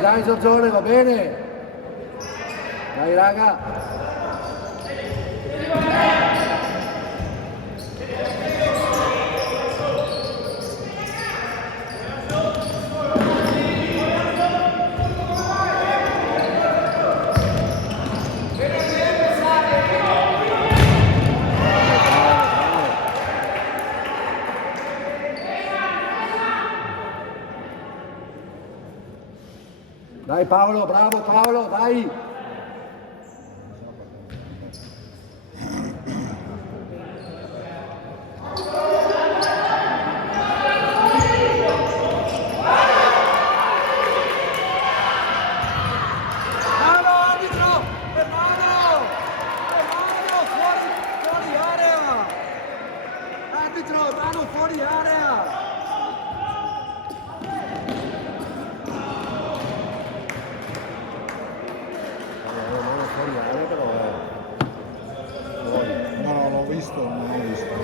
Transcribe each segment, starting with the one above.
dai Giorgione, va bene. Dai raga. Dai Paolo, bravo Paolo, dai! Bravo arbitro! Fermano! Fermano! Fuori area! Arbitro, mano fuori area! No, l'ho visto, non l'ho visto.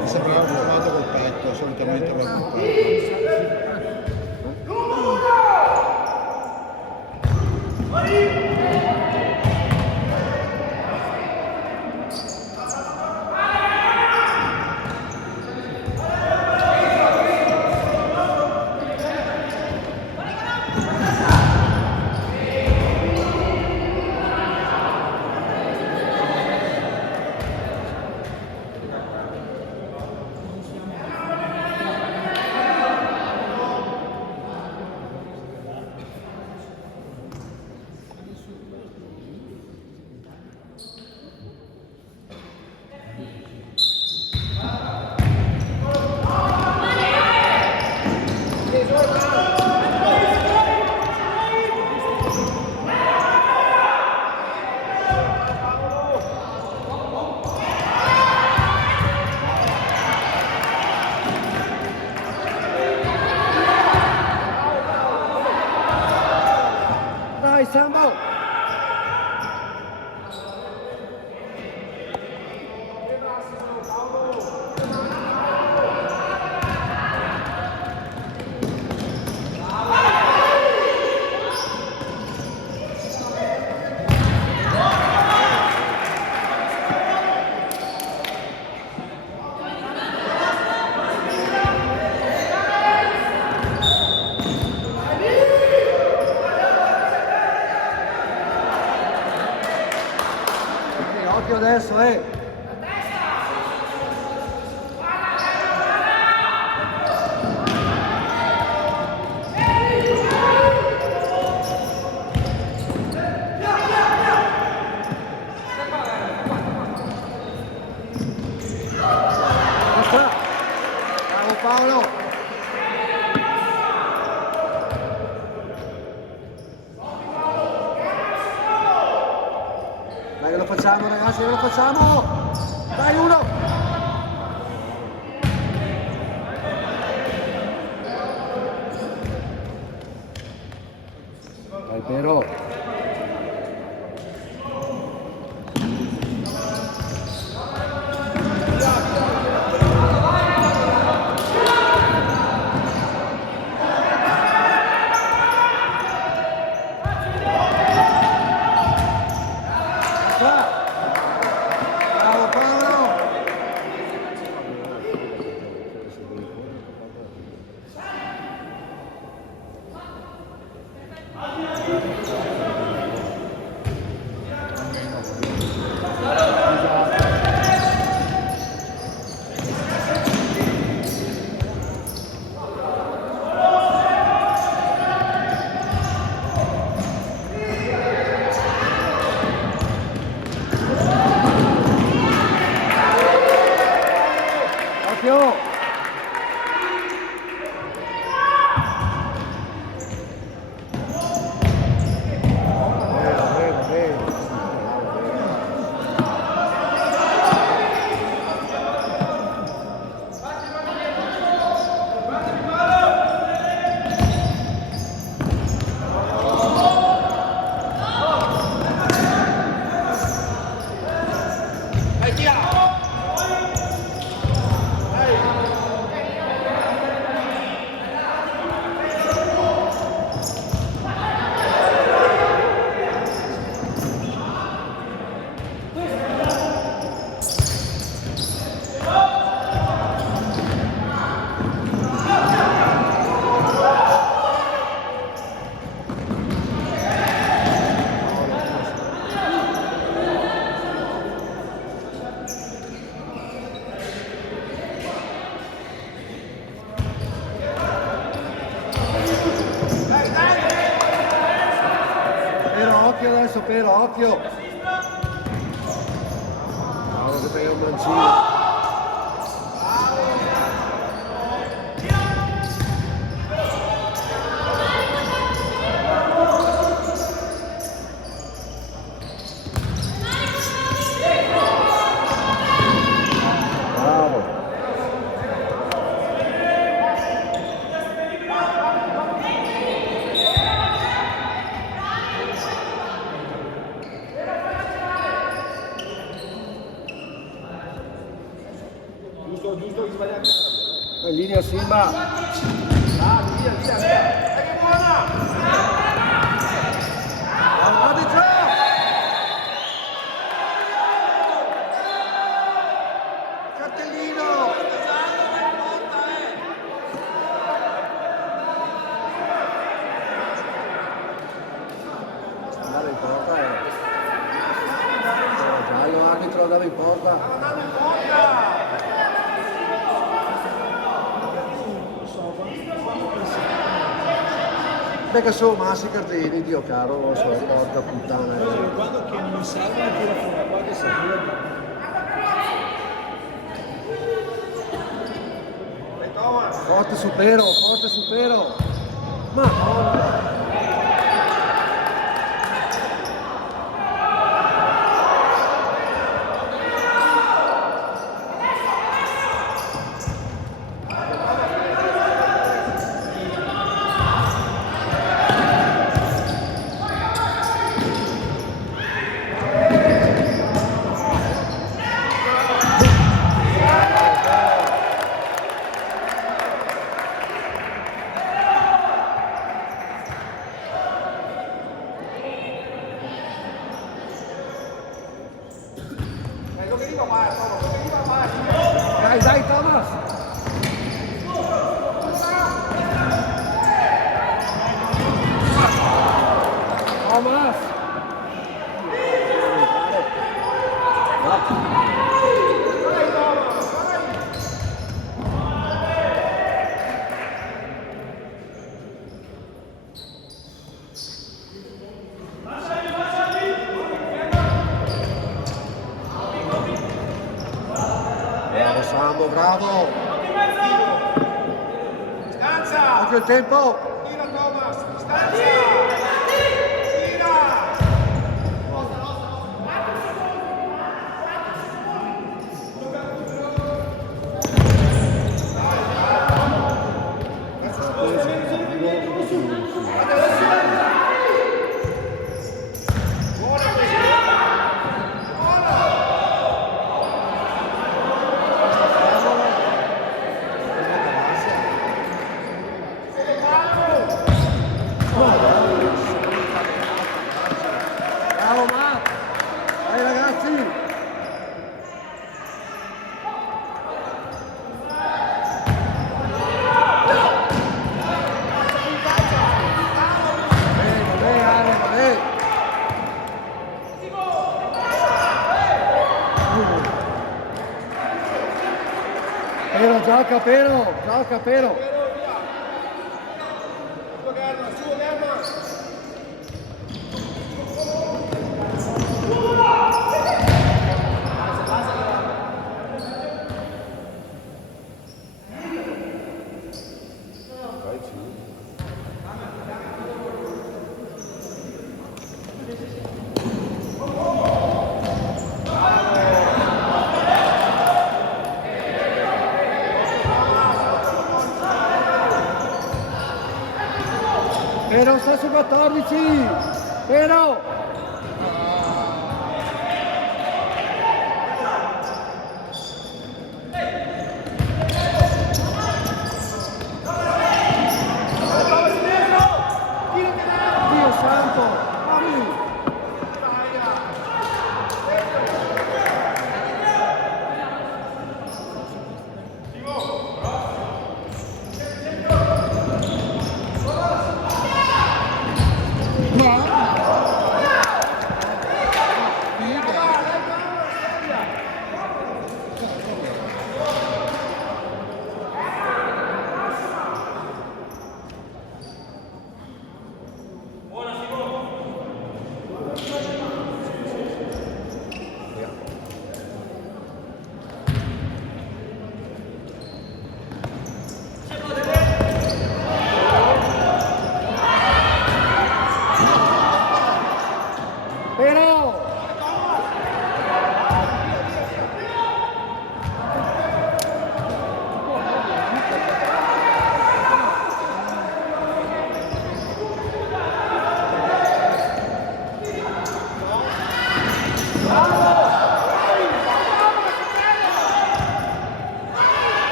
Mi sembra che ha provato col petto, solitamente va col petto. Dai Sambo! Occhio adesso, Bravo Paolo! Dai che lo facciamo ragazzi, che lo facciamo! Dai uno! Dai Pero! Bravo Paolo! Occhio! Vai, tira! Vai! Capero, occhio! Bravo che fai un mancino. Giusto, di sbagliare. In linea Simba. Via. Che buona! Arbitro! Cartellino! Andare in porta giallo, arbitro andava in porta. Perché sono massi cartellini, Dio caro, sono porca puttana. Quando che non serve tira fuori, qua che serve. Forte supero. Madonna. Dai Thomas! Thomas! Bravo Sambo, bravo! Stanza! Occhio il tempo! Tira Thomas! Stanza! Tira! Bravo Matt! Dai ragazzi! Vabbè Ale, vabbè! Pero, gioca Pero! Su, Germa! Pero sta su 14! Pero! Dio santo! Mamma!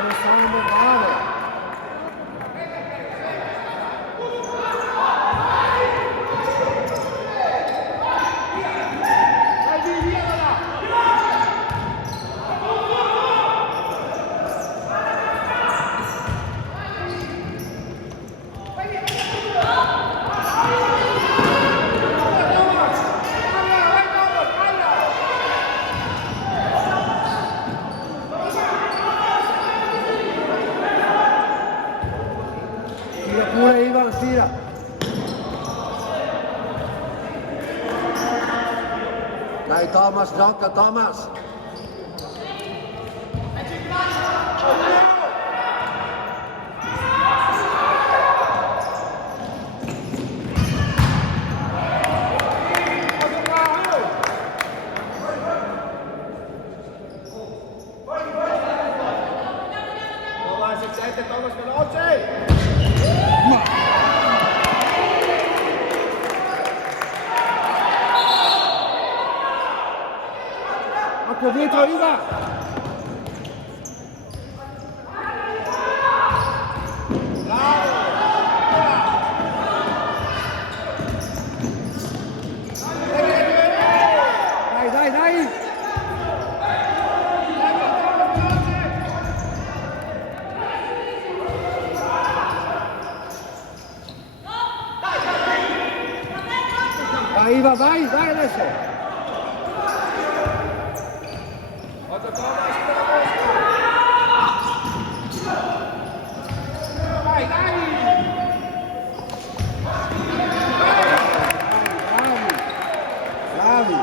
Alessandro, bravo. Tira pure Ivan, tira. Dai Thomas, gioca Thomas. Thomas, ik zei het, Thomas, veloce! Occhio dietro Ivan. Dai, dai, dai. Vai Ivan, vai, vai adesso. Dai, dai! Bravi.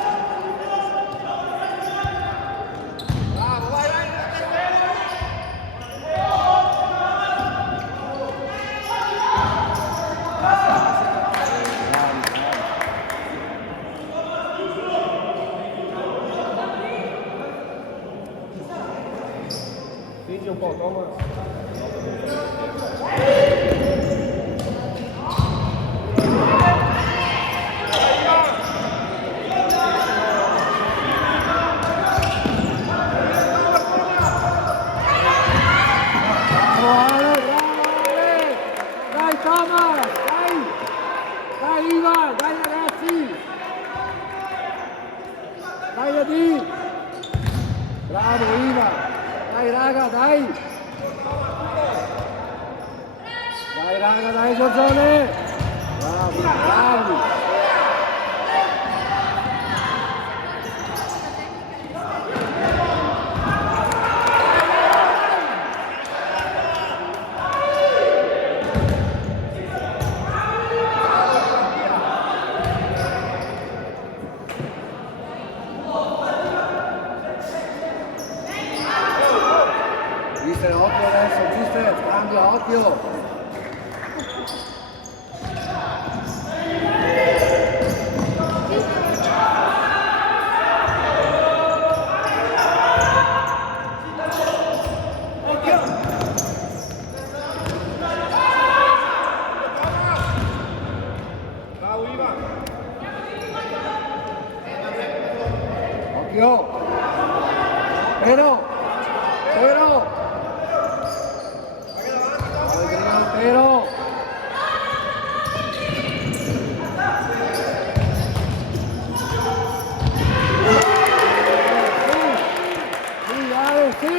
Bravo, vai, vai! Spingi un po', Thomas. Bravo Ale, bravo Ale. Dai Thomas, dai. Dai Ivan, dai ragazzi. Dai Adi. Bravo Ivan. Dai raga, dai. Dai raga, dai Giorgione. Bravi, bravi. Gister, occhio adesso, Gister, cambia, occhio. Bravo, Ivan! Occhio. Pero. Pero. Pero. Sí, dale, sí.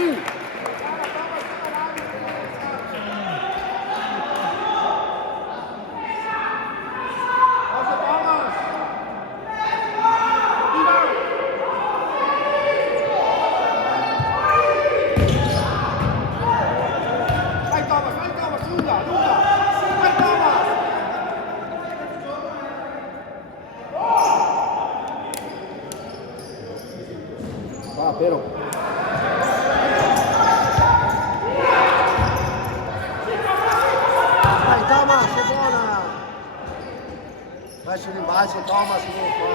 Forza, Thomas! Ivan! Vai Thomas, lunga, lunga! Vai Thomas! Va, pero. Dai Thomas, è buona. Vai sul rimbalzo Thomas, non fa.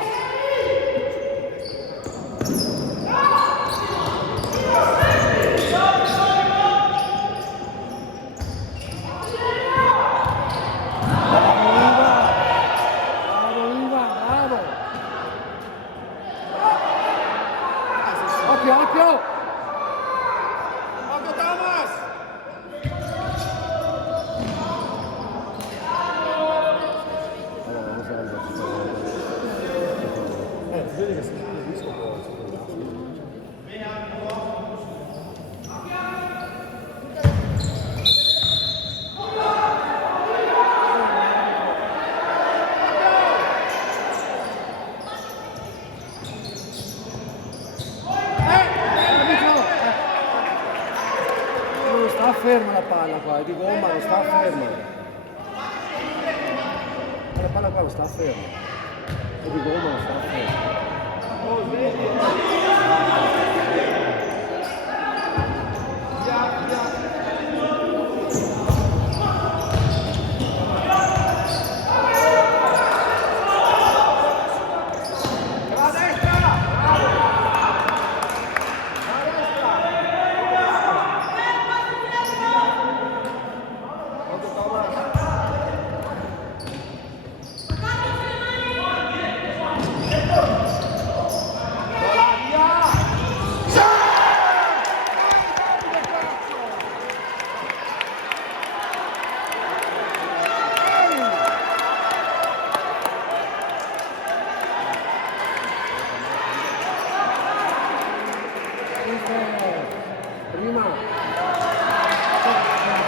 Bravo Ivan, bravo. Occhio, occhio. Occhio Thomas! ferma la palla qua, è di gomma, non sta ferma. La palla qua non sta ferma. È di gomma, non sta ferma. Prima.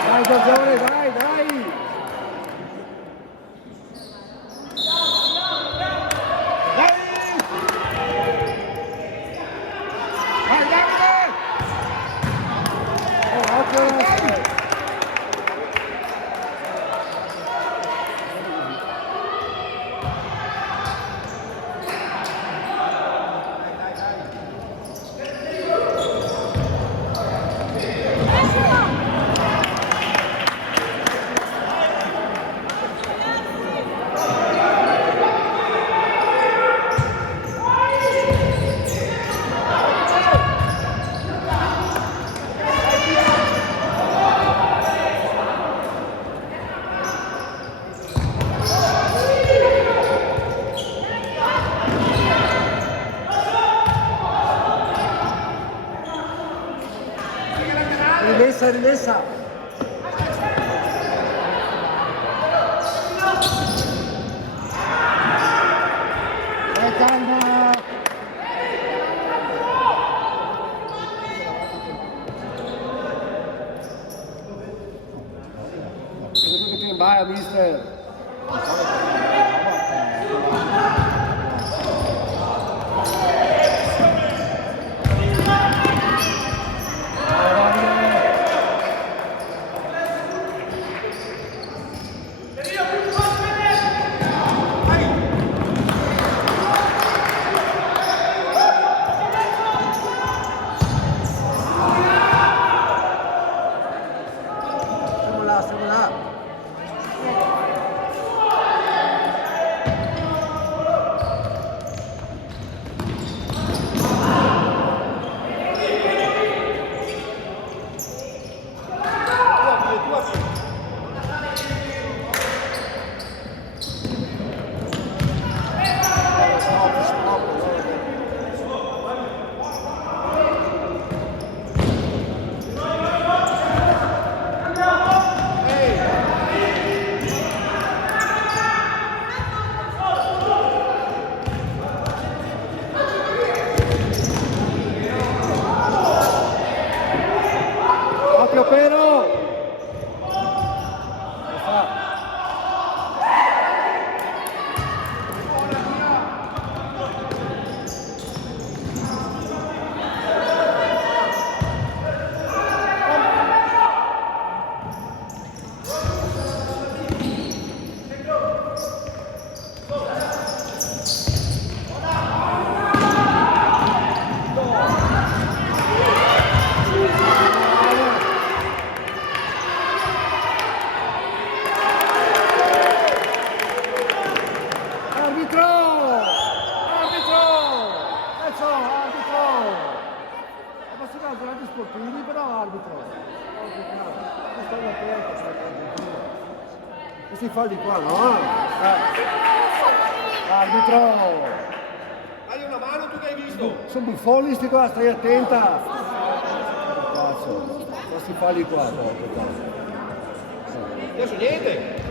Dai Giorgione, dai, dai. Rimessa, rimessa. Dai calma. Vedo che ti imbaia, mister. Siamo là. Occhio Pero! Lo fa. Sportivi però arbitro. Questi falli qua, no? Arbitro! Dai una mano, tu che hai visto? Sono buffoni sti qua, stai attenta! Cazzo, questi falli qua, Adesso niente!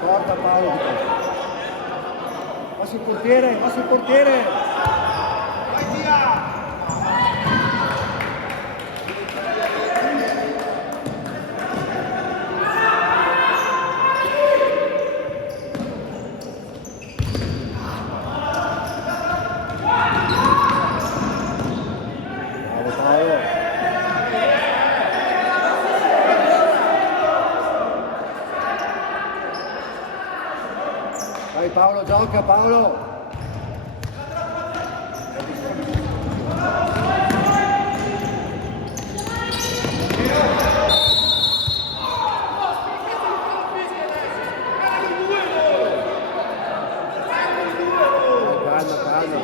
Porta Paolo, passa il portiere, passa il portiere! Vai via! Vai Paolo, gioca Paolo! Calma, calma.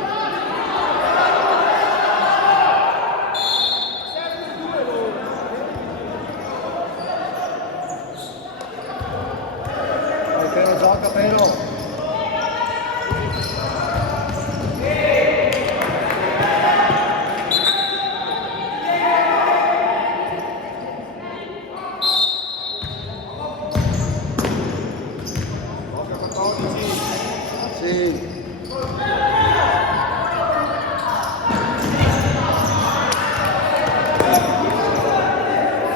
Vai Pero, gioca Pero! Sì.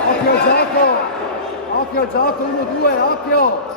Occhio al gioco! Occhio al gioco, 1-2, occhio!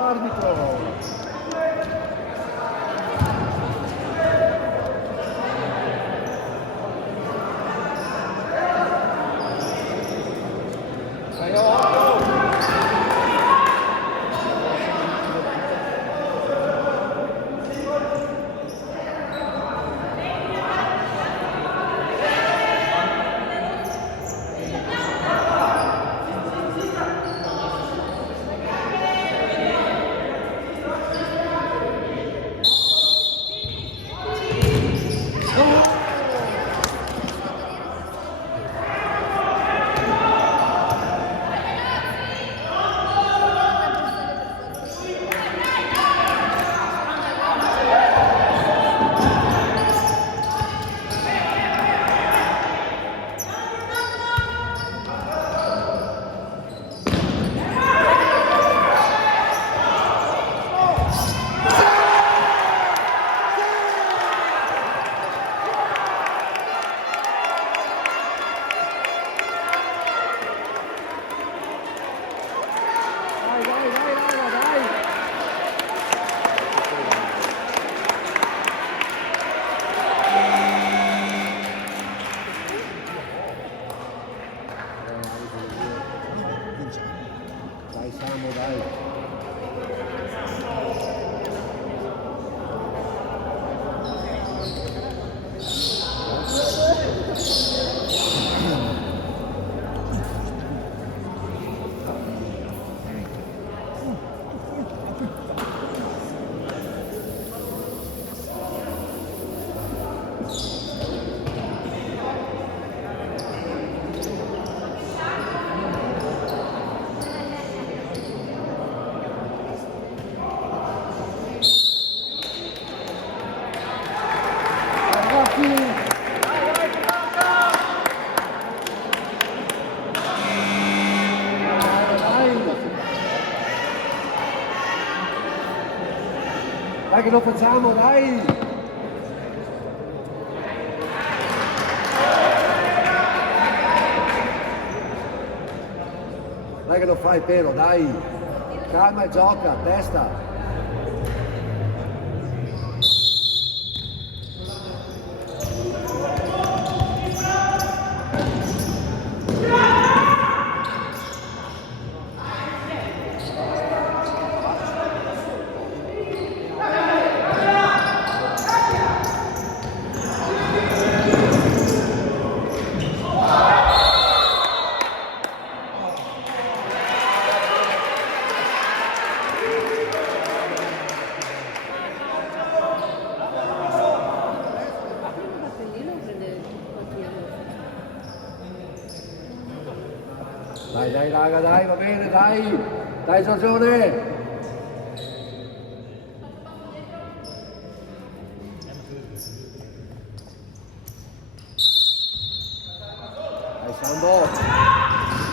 Arbitro! Dai Samu, dai. Dai che lo facciamo, dai! Dai che lo fai Pero, dai! Calma e gioca, testa! Dai, dai, raga, dai, va bene, dai! Dai, Giorgione! Dai, Sambo!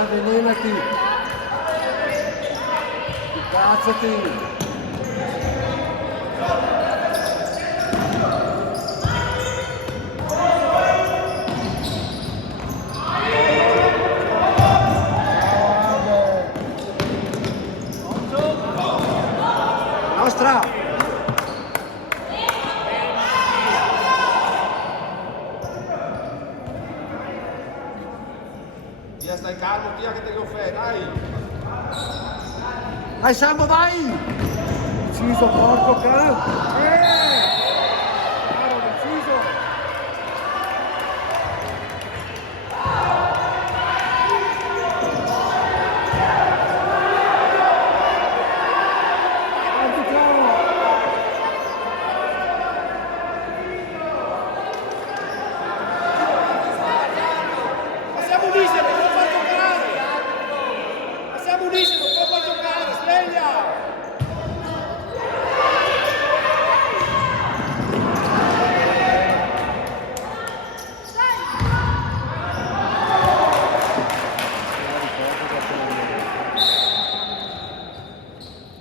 avvelenati. Incazzati. Nostra! Via, stai calmo, via che te lo fai, dai! Vai Sambo, vai! Deciso, porco caro! Caro, deciso! Tanto caro! Passiamo Ulisse, non può far giocare! Passiamo Ulisse, non può far giocare, sveglia!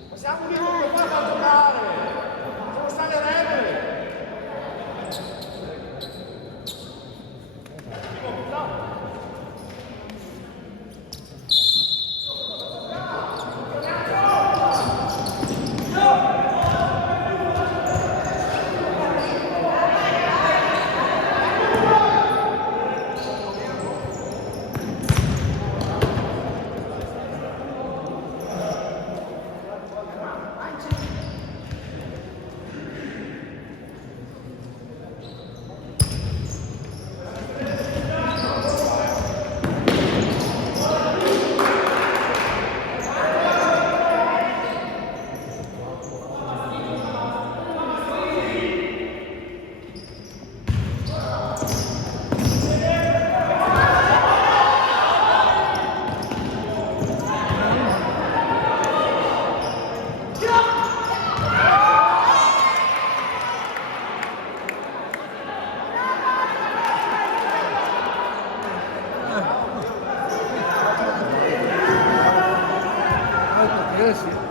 Passiamo Ulisse, non può far giocare! Sono state regole! Sì.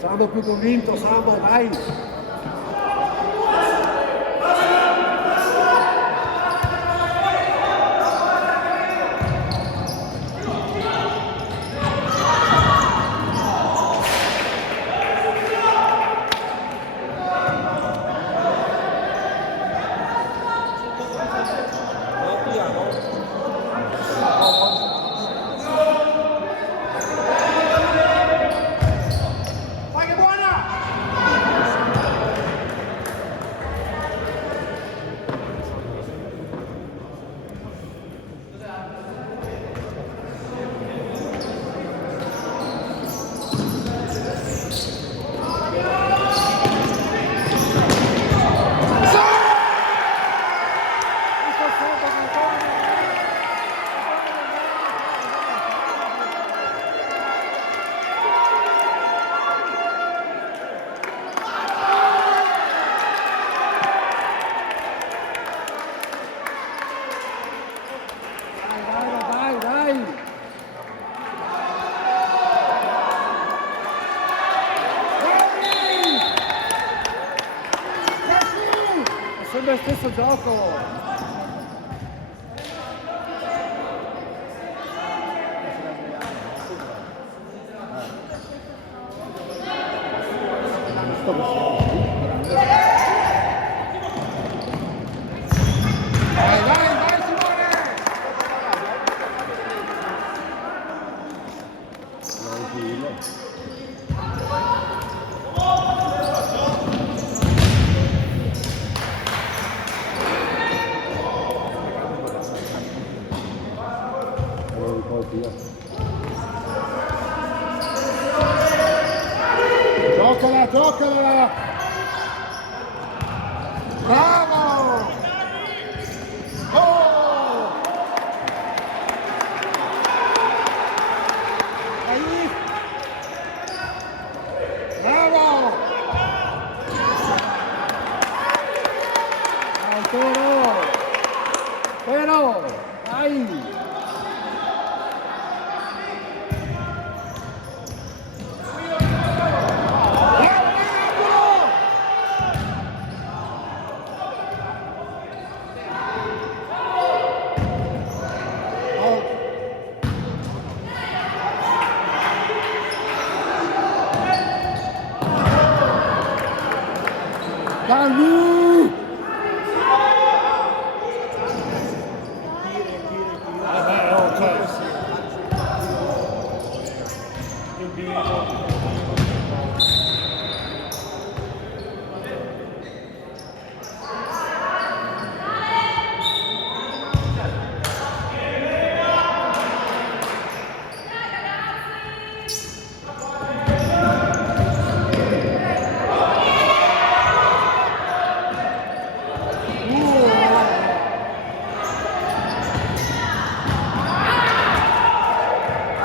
Sambo più convinto, Sambo, vai! Sembra il stesso gioco. Vai, vai, vai Simone! Tranquillo. via. Giocala, giocala! Bravo! Oh! Bravo! Pero, ahí. Dani! Vabbè, oh, cioè.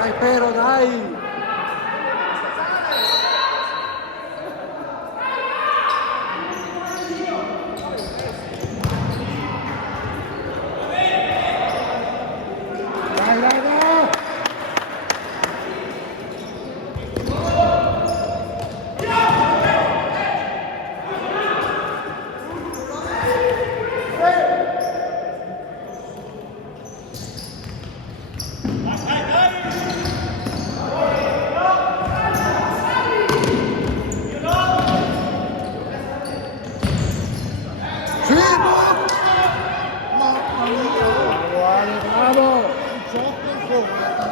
Dai, Pero, dai! Dai, dai, dai! Sì, mamma mia! Bravo, Ale, bravo! Gioco ancora!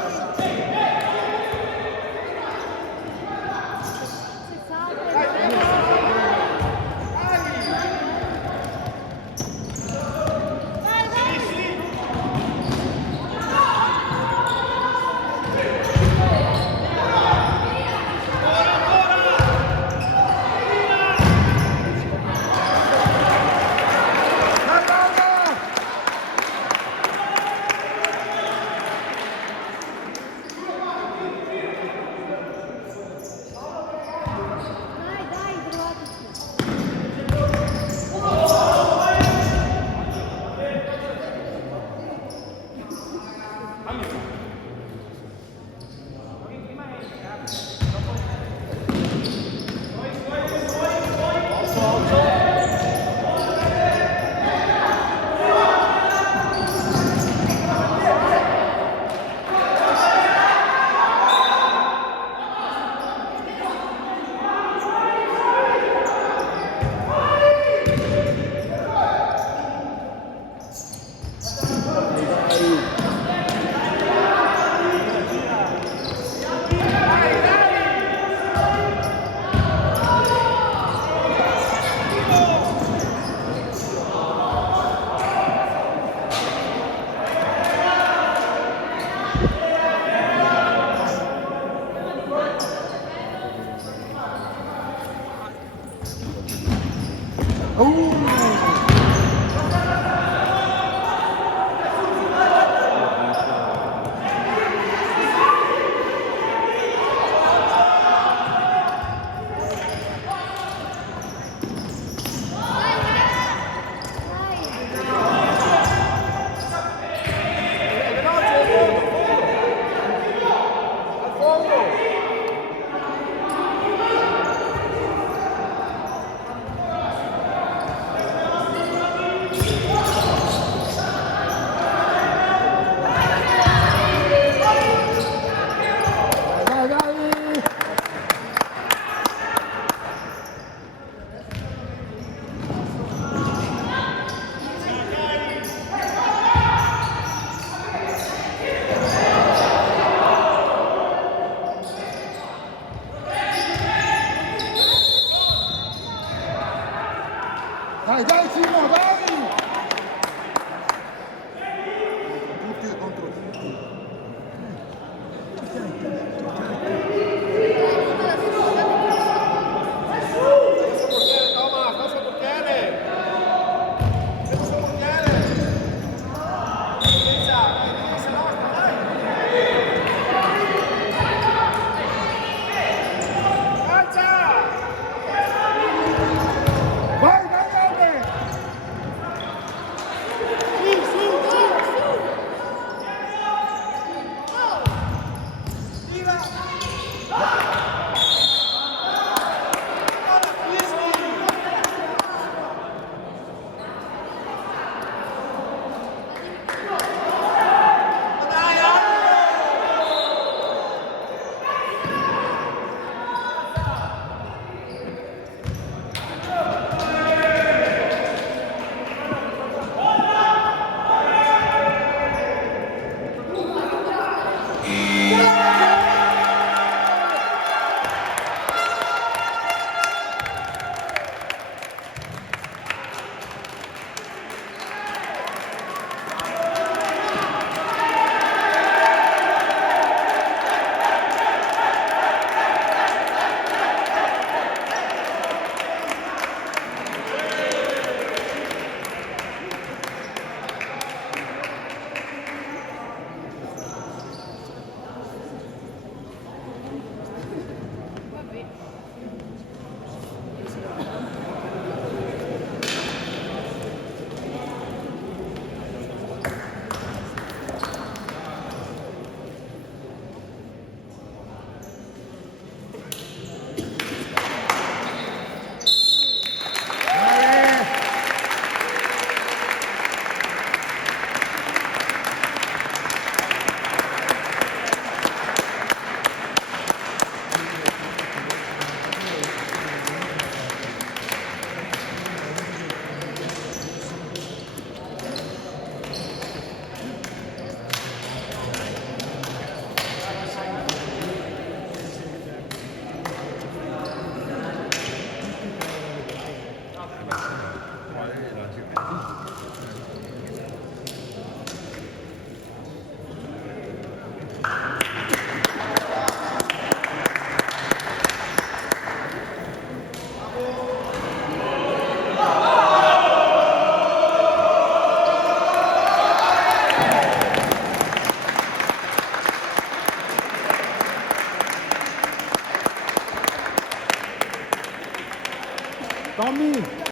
Tommy!